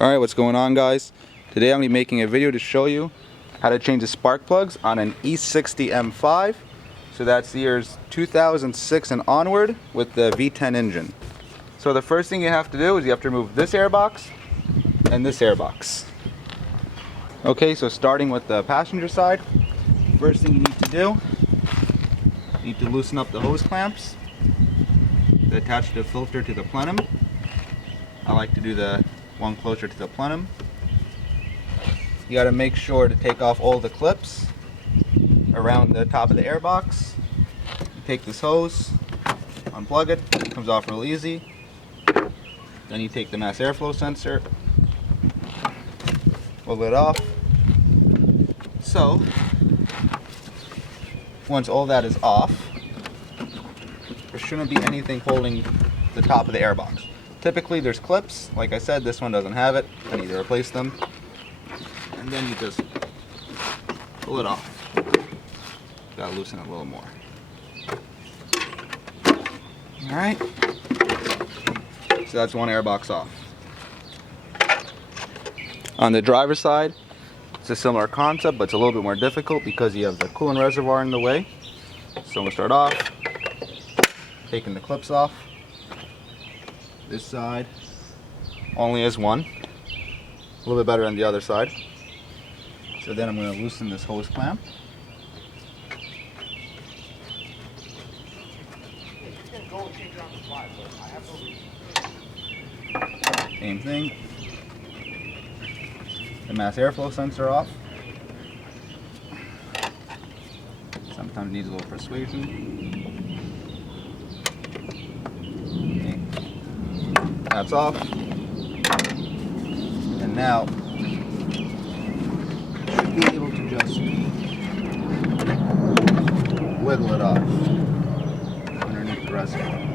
Alright, what's going on, guys? Today I'm going to be making a video to show you how to change the spark plugs on an E60 M5. So that's the years 2006 and onward with the V10 engine. So the first thing you have to do is you have to remove this airbox and this airbox. Okay, so starting with the passenger side, first thing you need to do, you need to loosen up the hose clamps that attach the filter to the plenum. I like to do the one closer to the plenum. You got to make sure to take off all the clips around the top of the airbox. You take this hose, unplug it, it comes off real easy. Then you take the mass airflow sensor, pull it off. So once all that is off, there shouldn't be anything holding the top of the airbox. Typically there's clips, like I said, this one doesn't have it. I need to replace them. And then you just pull it off. Gotta loosen it a little more. Alright, so that's one airbox off. On the driver's side, it's a similar concept, but it's a little bit more difficult because you have the coolant reservoir in the way. So we'll start off taking the clips off. This side only has one, a little bit better than the other side. So then I'm going to loosen this hose clamp. Same thing. The mass airflow sensor off. Sometimes needs a little persuasion. That's off. And now you should be able to just wiggle it off underneath the reservoir.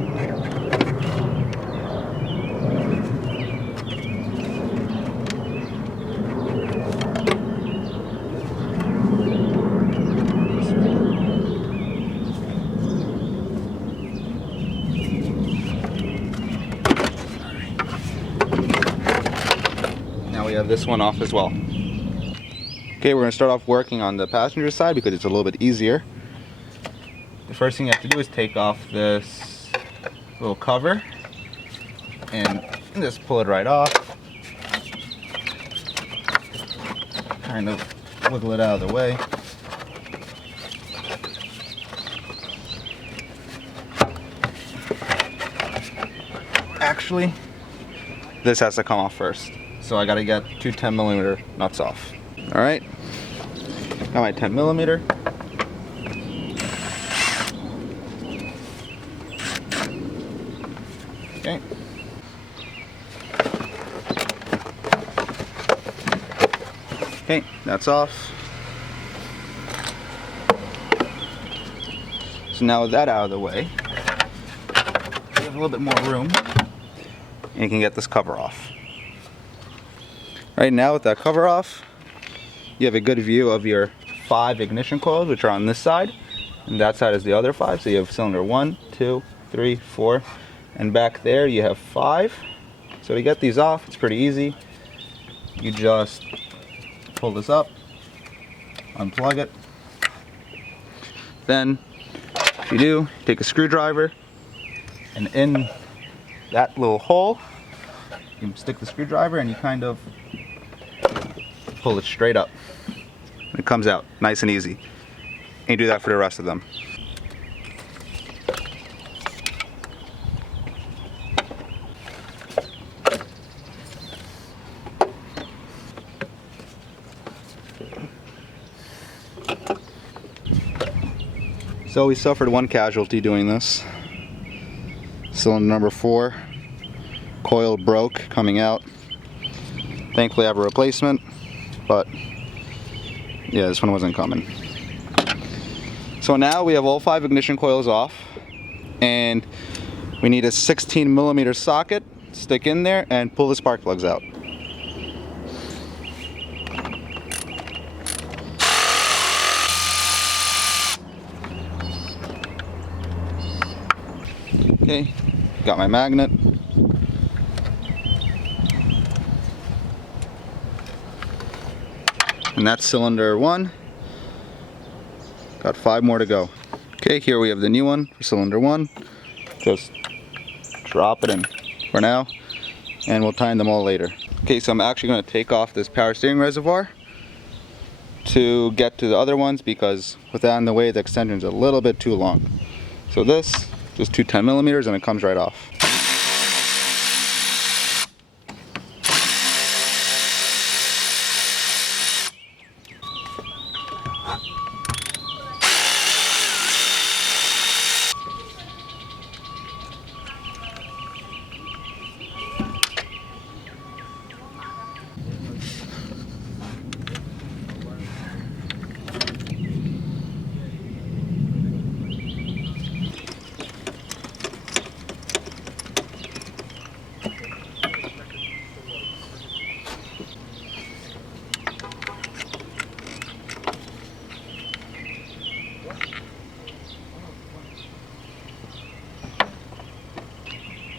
We have this one off as well. Okay, we're going to start off working on the passenger side because it's a little bit easier. The first thing you have to do is take off this little cover and just pull it right off. Kind of wiggle it out of the way. Actually, this has to come off first. So I gotta get two 10mm nuts off. Alright, got my 10mm. Okay. Okay, that's off. So now with that out of the way, we have a little bit more room and you can get this cover off. Right now with that cover off, you have a good view of your 5 ignition coils, which are on this side, and that side is the other 5. So you have cylinder 1, 2, 3, 4, and back there you have 5. So to get these off, it's pretty easy. You just pull this up, unplug it. Then, if you do, take a screwdriver, and in that little hole, you stick the screwdriver and you kind of pull it straight up. It comes out nice and easy. And you do that for the rest of them. So we suffered one casualty doing this. Cylinder number 4, coil broke coming out. Thankfully I have a replacement, but yeah, this one wasn't coming. So now we have all 5 ignition coils off, and we need a 16mm socket, stick in there and pull the spark plugs out. Okay, got my magnet. And that's cylinder 1. Got 5 more to go. Okay, here we have the new one for cylinder 1. Just drop it in for now, and we'll tighten them all later. Okay, so I'm actually going to take off this power steering reservoir to get to the other ones, because with that in the way, the extension's a little bit too long. So this, just 2 10mm, and it comes right off.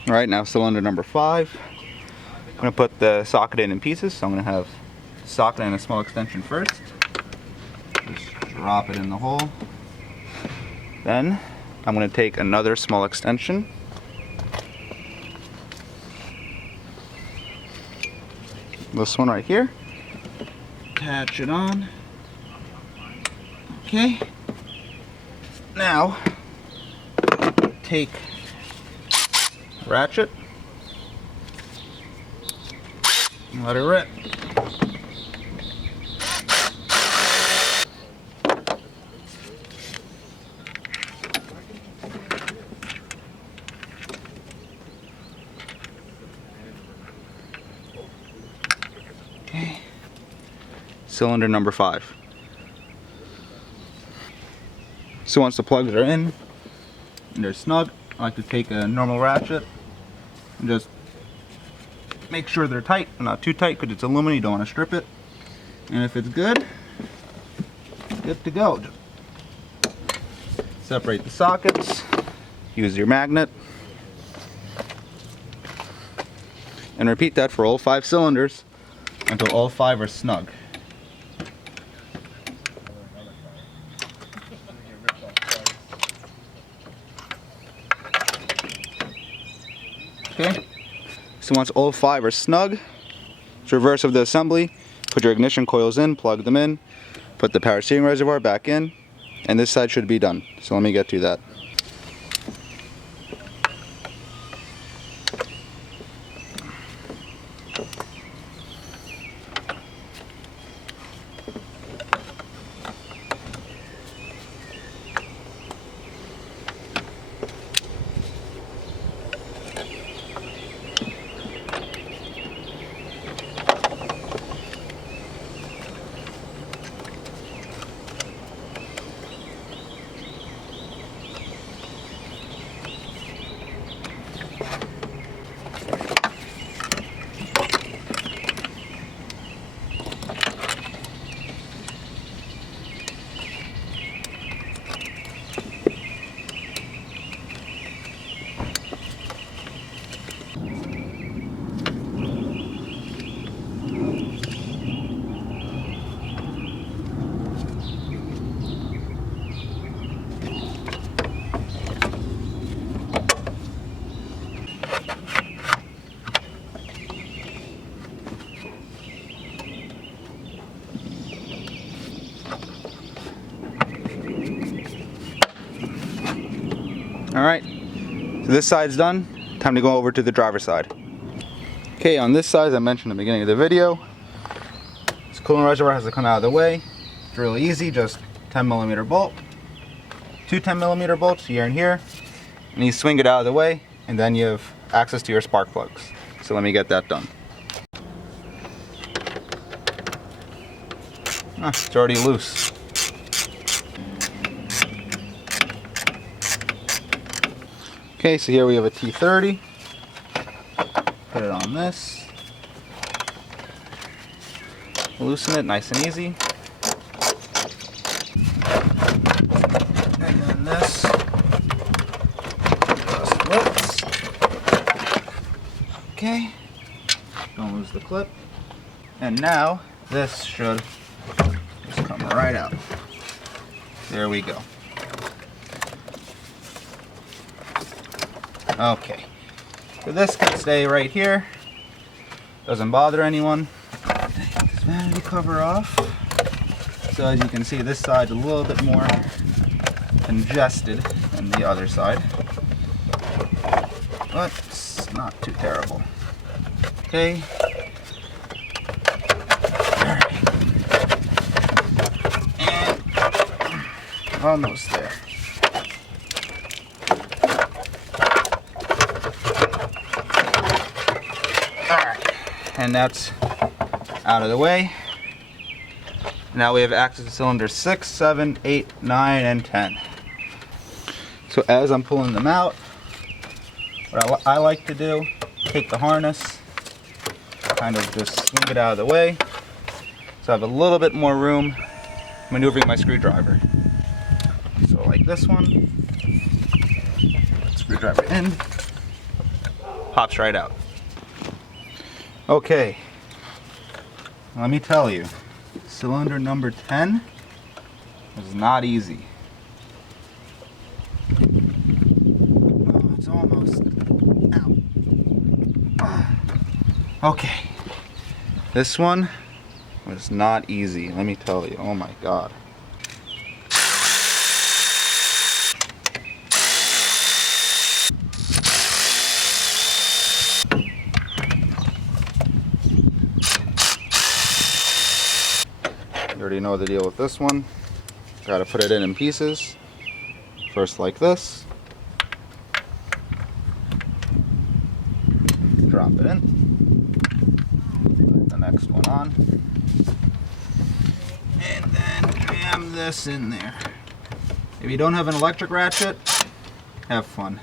Alright, now cylinder number 5. I'm going to put the socket in pieces, so I'm going to have the socket and a small extension first. Just drop it in the hole. Then I'm going to take another small extension. This one right here. Attach it on. Okay. Now, take ratchet and let it rip. Okay. Cylinder number 5. So once the plugs are in and they're snug, I like to take a normal ratchet and just make sure they're tight, but not too tight, because it's aluminum, you don't want to strip it. And if it's good to go. Just separate the sockets, use your magnet, and repeat that for all 5 cylinders until all 5 are snug. Okay, so once all 5 are snug, it's reverse of the assembly. Put your ignition coils in, plug them in, put the power steering reservoir back in, and this side should be done. So let me get to that. Alright, so this side's done. Time to go over to the driver's side. Okay, on this side, as I mentioned at the beginning of the video, this coolant reservoir has to come out of the way. It's really easy, just 10mm bolt. 2 10mm bolts here and here. And you swing it out of the way, and then you have access to your spark plugs. So let me get that done. It's already loose. Okay, so here we have a T30. Put it on this. Loosen it nice and easy. And then this just slips. Okay, don't lose the clip. And now this should Just come right out. There we go. Okay. So this can stay right here. Doesn't bother anyone. Take this vanity cover off. So as you can see, this side's a little bit more congested than the other side. But it's not too terrible. Okay. And almost there. And that's out of the way. Now we have access to cylinders 6, 7, 8, 9, and 10. So as I'm pulling them out, what I like to do, take the harness, kind of just swing it out of the way, so I have a little bit more room maneuvering my screwdriver. So like this one, screwdriver in, pops right out. Okay, let me tell you, cylinder number 10 is not easy. Oh, it's almost out. Okay, this one was not easy, let me tell you. Oh my God. You already know the deal with this one. Got to put it in pieces. First like this. Drop it in. Put the next one on. And then jam this in there. If you don't have an electric ratchet, have fun.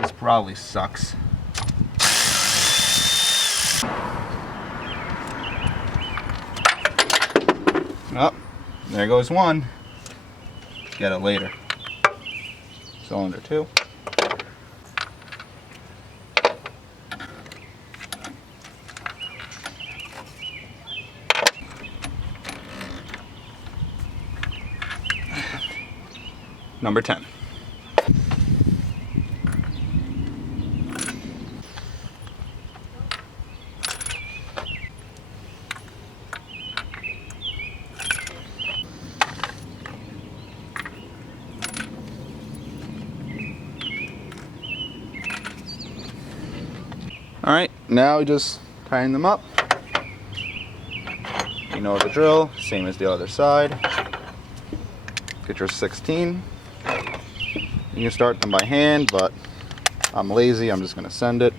This probably sucks. Oh, there goes one. Get it later. Cylinder 2. Number 10. Alright, now just tighten them up. You know the drill, same as the other side. Get your 16. You can start them by hand, but I'm lazy, I'm just going to send it.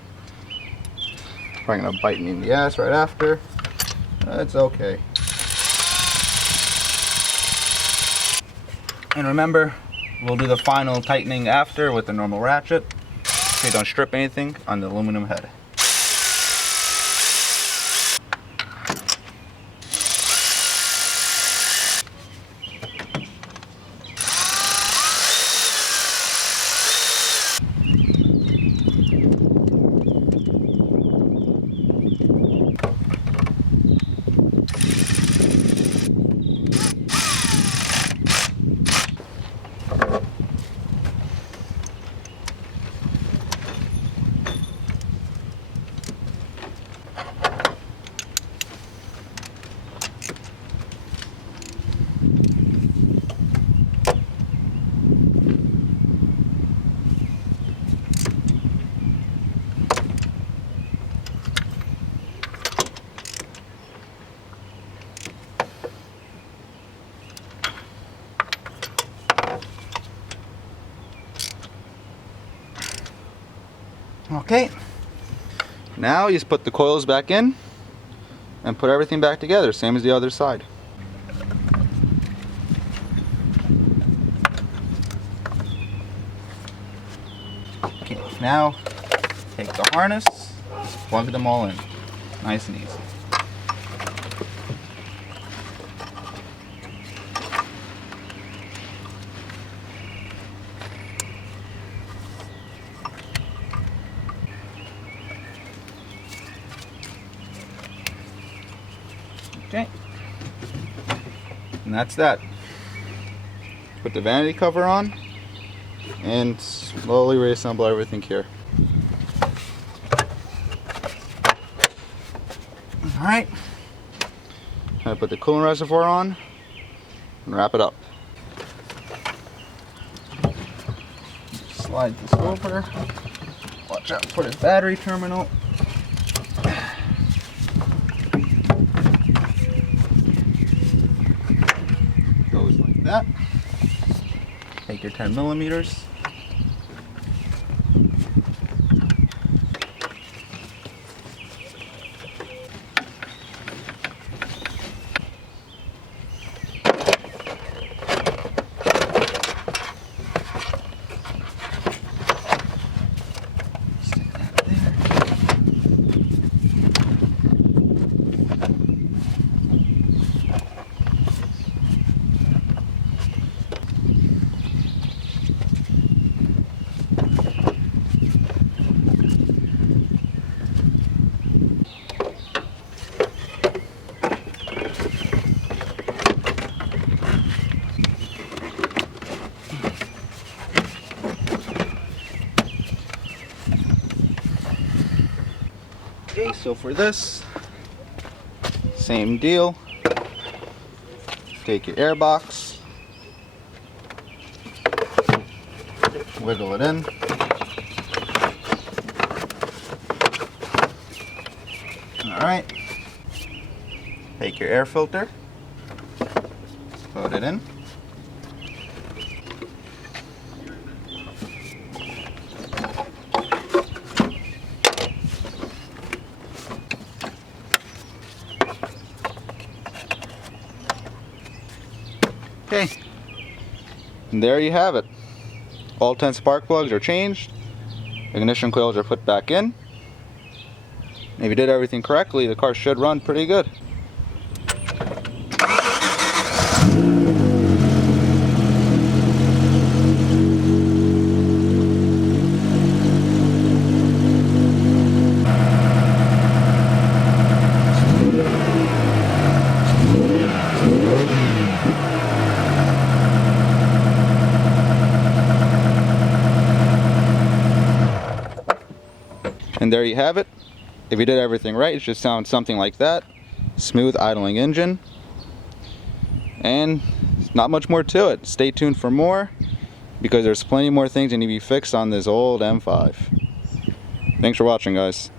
Probably going to bite me in the ass right after. It's okay. And remember, we'll do the final tightening after with the normal ratchet, so you don't strip anything on the aluminum head. Okay, now you just put the coils back in and put everything back together, same as the other side. Okay, now take the harness, just plug them all in, nice and easy. Okay, And that's that. Put the vanity cover on and slowly reassemble everything here. Alright, I'm going to put the coolant reservoir on and wrap it up. Slide this over. Watch out for this battery terminal. Goes like that. Take your 10 millimeters. Okay, so for this, same deal. Take your air box, wiggle it in. Alright, take your air filter, put it in. Okay, and there you have it. All 10 spark plugs are changed, ignition coils are put back in. If you did everything correctly, the car should run pretty good. And there you have it. If you did everything right, it should sound something like that. Smooth idling engine. And not much more to it. Stay tuned for more, because there's plenty more things that need to be fixed on this old M5. Thanks for watching, guys.